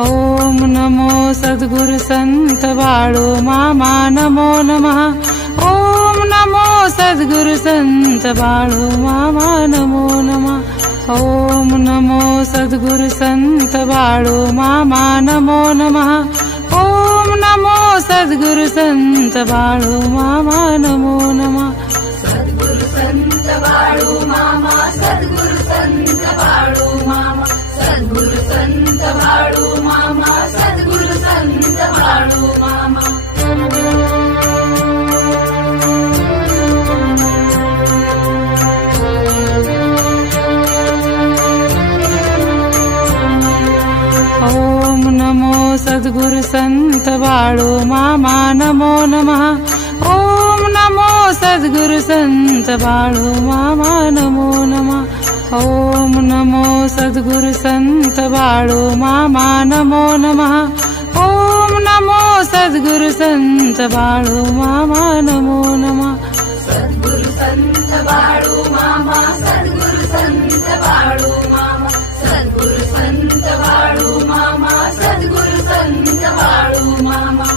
ओम नमो सद्गुरु संत बाळू मामा नमो नमः। ओम नमो सद्गुरु संत बाळू मामा नमो नमः। ओम नमो सद्गुरु संत बाळू मामा नमो नमः। ओम नमो सद्गुरु संत बाळू मामा नमो नमः। सद्गुरु संत बाळू मामा, सद्गुरु संत बाळू मामा, सद्गुरु संत बाळू मामा, सद्गुरु संत बाळू मामा। ओम नमो सद्गुरु संत बाळू मामा नमो नमः। ओम नमो सद्गुरु संत बाळू मामा नमो नमः। ओम नमो सद्गुरु संत बाळू मामा नमो नमः। ओम नमो सद्गुरु संत बाळू मामा नमो नमः। सद्गुरु संत बाळू मामा, सद्गुरु संत बाळू मामा, सद्गुरु संत बाळू मामा, सद्गुरु संत बाळू मामा।